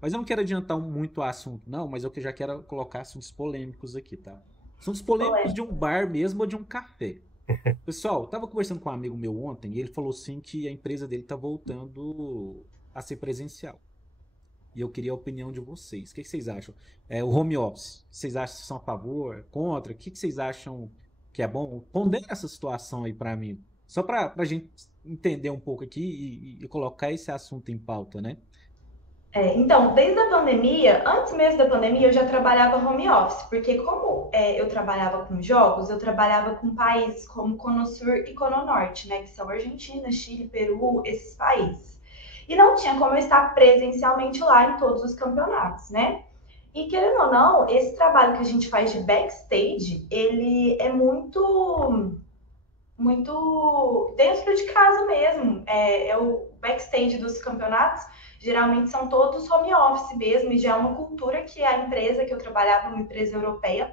Mas eu não quero adiantar muito o assunto, não, mas eu que já quero colocar assuntos polêmicos aqui, tá? Assuntos polêmicos de um Polêmica. bar mesmo ou de um café. Pessoal, eu tava conversando com um amigo meu ontem e ele falou assim que a empresa dele tá voltando a ser presencial. E eu queria a opinião de vocês. O que que vocês acham? O home office, vocês acham que são a favor, contra? O que que vocês acham que é bom? Pondera essa situação aí pra mim. Só pra gente entender um pouco aqui e colocar esse assunto em pauta, né? Então, desde a pandemia, antes mesmo da pandemia, eu já trabalhava home office, porque como eu trabalhava com jogos, eu trabalhava com países como Cono Sur e Cono Norte, né, que são Argentina, Chile, Peru, esses países. E não tinha como eu estar presencialmente lá em todos os campeonatos, né? E querendo ou não, esse trabalho que a gente faz de backstage, ele é muito dentro de casa mesmo. É o backstage dos campeonatos, geralmente são todos home office mesmo, e já é uma cultura que a empresa que eu trabalhava, uma empresa europeia,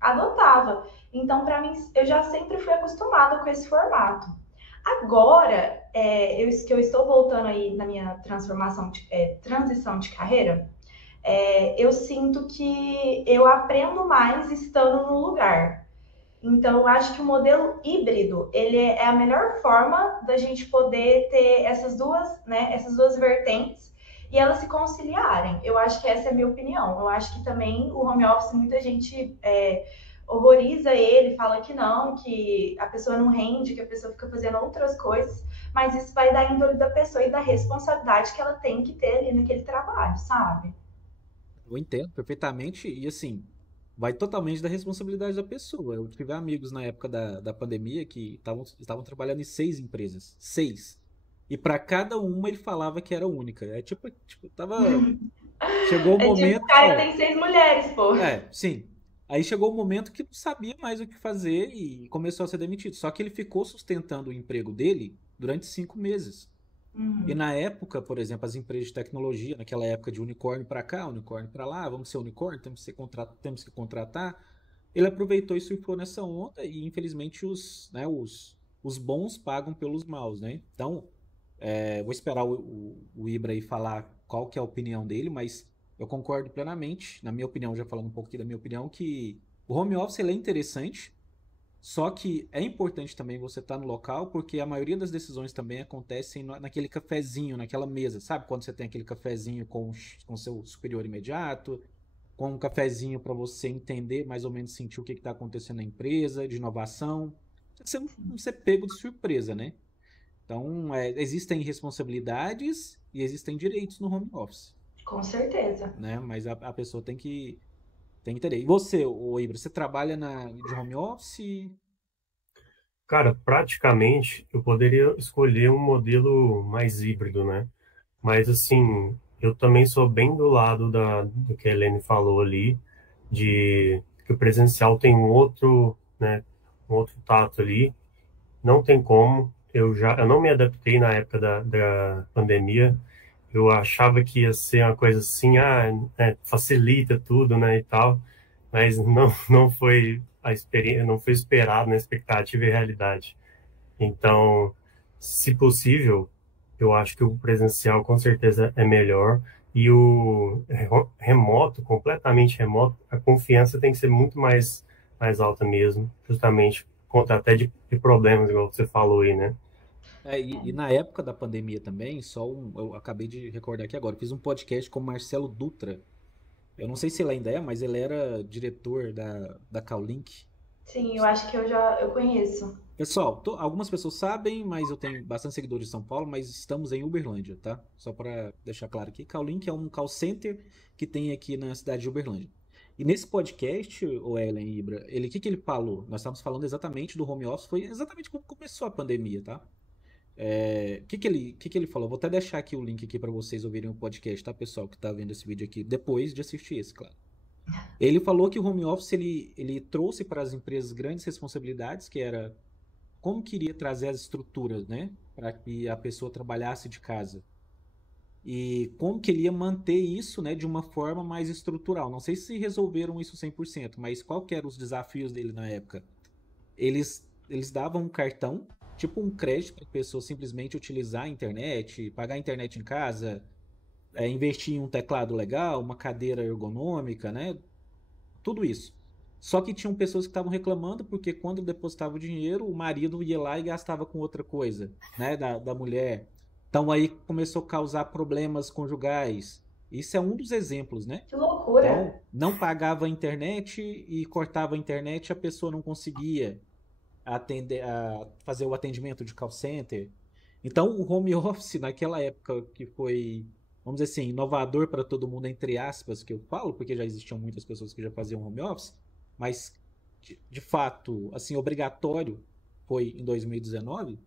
adotava. Então, para mim, eu já sempre fui acostumada com esse formato. Agora, que eu estou voltando aí na minha transição de carreira, eu sinto que eu aprendo mais estando no lugar. Então, eu acho que o modelo híbrido, ele é a melhor forma da gente poder ter essas duas vertentes e elas se conciliarem. Eu acho que essa é a minha opinião. Eu acho que também o home office, muita gente horroriza ele, fala que não, que a pessoa não rende, que a pessoa fica fazendo outras coisas, mas isso vai da índole da pessoa e da responsabilidade que ela tem que ter ali naquele trabalho, sabe? Eu entendo perfeitamente e assim, vai totalmente da responsabilidade da pessoa. Eu tive amigos na época da pandemia que estavam trabalhando em 6 empresas. 6. E para cada uma ele falava que era única. É tipo, chegou o É tipo, o momento, cara tem 6 mulheres, pô. sim. Aí chegou o momento que não sabia mais o que fazer e começou a ser demitido. Só que ele ficou sustentando o emprego dele durante 5 meses. E Uhum. na época, por exemplo, as empresas de tecnologia, naquela época de unicórnio para cá, unicórnio para lá, vamos ser unicórnio, temos que contratar. Ele aproveitou e surfou nessa onda e infelizmente os bons pagam pelos maus, né? Então, vou esperar o Ibra aí falar qual que é a opinião dele, mas eu concordo plenamente, na minha opinião, já falando um pouco aqui da minha opinião, que o home office ele é interessante, só que é importante também você estar no local, porque a maioria das decisões também acontecem naquele cafezinho, naquela mesa. Sabe quando você tem aquele cafezinho com seu superior imediato, com um cafezinho para você entender mais ou menos sentir o que está acontecendo na empresa, de inovação. Você não ser pego de surpresa, né? Então, existem responsabilidades e existem direitos no home office, Com certeza. né? Mas a pessoa tem que entender. E você, ô Ibra, você trabalha de home office? Cara, praticamente eu poderia escolher um modelo mais híbrido, né? Mas assim, eu também sou bem do lado do que a Helene falou ali, de que o presencial tem né, um outro tato ali. Não tem como. Eu não me adaptei na época da pandemia. Eu achava que ia ser uma coisa assim, facilita tudo, né, e tal. Mas não foi a experiência, não foi esperado na expectativa e realidade. Então, se possível, eu acho que o presencial com certeza é melhor e o remoto, completamente remoto, a confiança tem que ser muito mais alta mesmo, justamente contra até de problemas, igual você falou aí, né? E na época da pandemia também, eu acabei de recordar aqui agora, eu fiz um podcast com o Marcelo Dutra. Eu não sei se ele ainda é, mas ele era diretor da Callink. Sim, eu acho que eu conheço. Pessoal, algumas pessoas sabem, mas eu tenho bastante seguidores em São Paulo, mas estamos em Uberlândia, tá? Só para deixar claro aqui, Callink é um call center que tem aqui na cidade de Uberlândia. E nesse podcast, o Ellen Ibra, o que que ele falou? Nós estávamos falando exatamente do home office, foi exatamente como começou a pandemia, tá? O que que ele falou? Vou até deixar aqui o link aqui para vocês ouvirem o podcast, tá, pessoal, que tá vendo esse vídeo aqui, depois de assistir esse, claro. Ele falou que o home office ele trouxe para as empresas grandes responsabilidades, que era como queria trazer as estruturas, né, para que a pessoa trabalhasse de casa. E como que ele ia manter isso, né, de uma forma mais estrutural. Não sei se resolveram isso 100%, mas qual que eram os desafios dele na época? Eles davam um cartão, tipo um crédito para a pessoa simplesmente utilizar a internet, pagar a internet em casa, investir em um teclado legal, uma cadeira ergonômica, né? Tudo isso. Só que tinham pessoas que estavam reclamando porque quando depositava o dinheiro, o marido ia lá e gastava com outra coisa, né, da mulher. Então aí começou a causar problemas conjugais. Isso é um dos exemplos, né? Que loucura. Então, não pagava a internet e cortava a internet, a pessoa não conseguia fazer o atendimento de call center. Então, o home office, naquela época que foi, vamos dizer assim, inovador para todo mundo, entre aspas, que eu falo, porque já existiam muitas pessoas que já faziam home office, mas de fato, assim, obrigatório foi em 2019,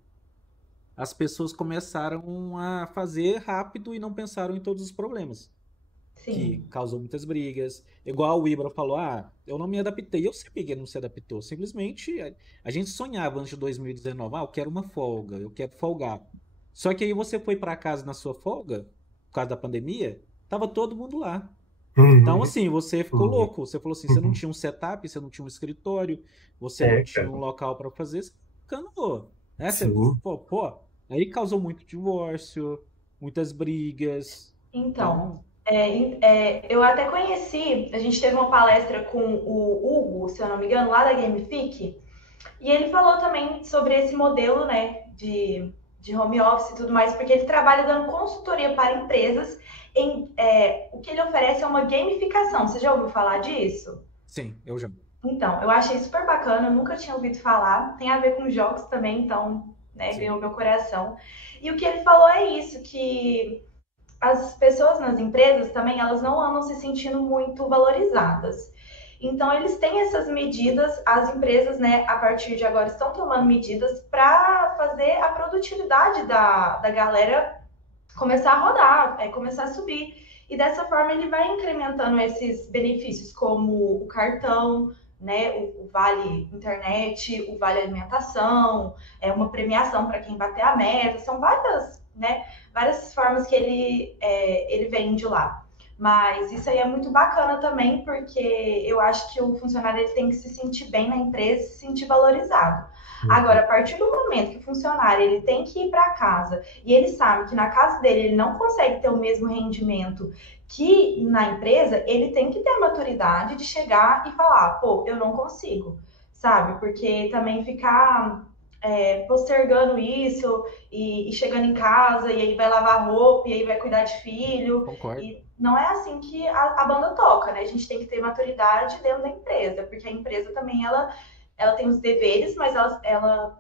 as pessoas começaram a fazer rápido e não pensaram em todos os problemas que Sim. causou muitas brigas. Igual o Ibra falou, eu não me adaptei. Eu sei que ele não se adaptou. Simplesmente a gente sonhava antes de 2019, eu quero uma folga, eu quero folgar. Só que aí você foi para casa na sua folga, por causa da pandemia, tava todo mundo lá. Então, Uhum, assim, você ficou uhum, louco. Você falou assim, você não uhum. tinha um setup, você não tinha um escritório, você não É, tinha cara, um local para fazer, você ficando, né? Você, sim. aí causou muito divórcio, muitas brigas. Então, Então, eu até conheci, a gente teve uma palestra com o Hugo, se eu não me engano, lá da Gamifique, e ele falou também sobre esse modelo, né, de home office e tudo mais, porque ele trabalha dando consultoria para empresas o que ele oferece é uma gamificação. Você já ouviu falar disso? sim, eu já. Então, eu achei super bacana, eu nunca tinha ouvido falar. Tem a ver com jogos também, então, né, Sim. ganhou meu coração. E o que ele falou é isso, que as pessoas nas empresas também, elas não andam se sentindo muito valorizadas. Então, eles têm essas medidas, as empresas, né, a partir de agora, estão tomando medidas para fazer a produtividade da galera começar a rodar, começar a subir. E dessa forma ele vai incrementando esses benefícios, como o cartão, né, o vale internet, o vale alimentação, uma premiação para quem bater a meta, são várias, né, várias formas que ele vende lá. Mas isso aí é muito bacana também, porque eu acho que o funcionário ele tem que se sentir bem na empresa, se sentir valorizado. Agora, Uhum. a partir do momento que o funcionário ele tem que ir para casa e ele sabe que na casa dele ele não consegue ter o mesmo rendimento que na empresa, ele tem que ter a maturidade de chegar e falar, pô, eu não consigo, sabe? Porque também ficar postergando isso e chegando em casa e aí vai lavar roupa e aí vai cuidar de filho Concordo. e não é assim que a banda toca, né? A gente tem que ter maturidade dentro da empresa, porque a empresa também ela tem os deveres, mas ela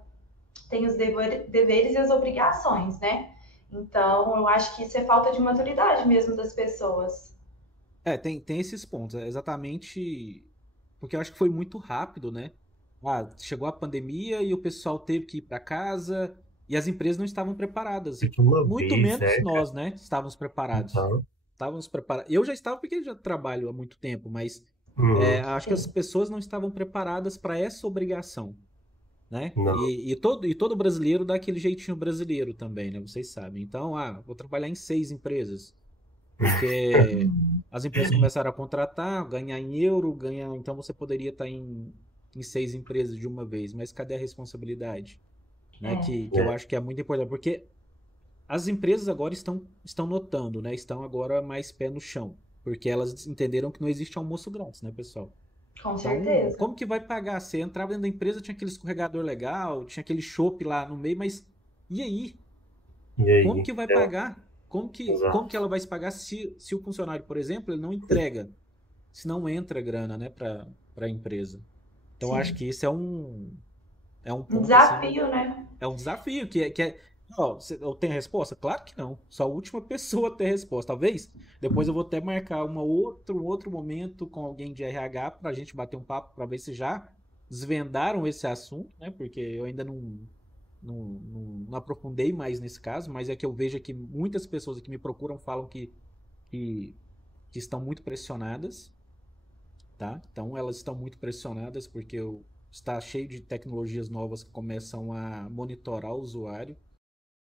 tem os deveres e as obrigações, né? Então, eu acho que isso é falta de maturidade mesmo das pessoas. Tem esses pontos. É exatamente porque eu acho que foi muito rápido, né? Chegou a pandemia e o pessoal teve que ir para casa e as empresas não estavam preparadas. De uma Muito vez, menos cara. nós, né? Estávamos preparados. Então, Estávamos preparados. Eu já estava porque eu já trabalho há muito tempo, mas uhum, acho que as Sim. pessoas não estavam preparadas para essa obrigação, né? não. E todo brasileiro dá aquele jeitinho brasileiro também, né? Vocês sabem. Então, vou trabalhar em 6 empresas, porque as empresas começaram a contratar, ganhar em euro, ganhar. Então você poderia estar em 6 empresas de uma vez, mas cadê a responsabilidade? Né? Que eu É, acho que é muito importante, porque as empresas agora estão notando, né? Estão agora mais pé no chão, porque elas entenderam que não existe almoço grátis, né, pessoal? Com Então, certeza. como que vai pagar? Você entrava dentro da empresa, tinha aquele escorregador legal, tinha aquele chopp lá no meio, mas e aí? e Como aí? que vai É, pagar? Como que exato. ela vai se pagar se o funcionário, por exemplo, ele não entrega, se não entra grana, né, para a empresa? Então, acho Sim. que isso é um Um ponto assim, desafio, né? é um desafio ó, eu tenho resposta? Claro que não. Sou a última pessoa a ter resposta. Talvez depois eu vou até marcar um outro momento com alguém de RH para a gente bater um papo para ver se já desvendaram esse assunto, né? Porque eu ainda não aprofundei mais nesse caso, mas é que eu vejo que muitas pessoas que me procuram falam que, que estão muito pressionadas, tá? Então elas estão muito pressionadas porque está cheio de tecnologias novas que começam a monitorar o usuário.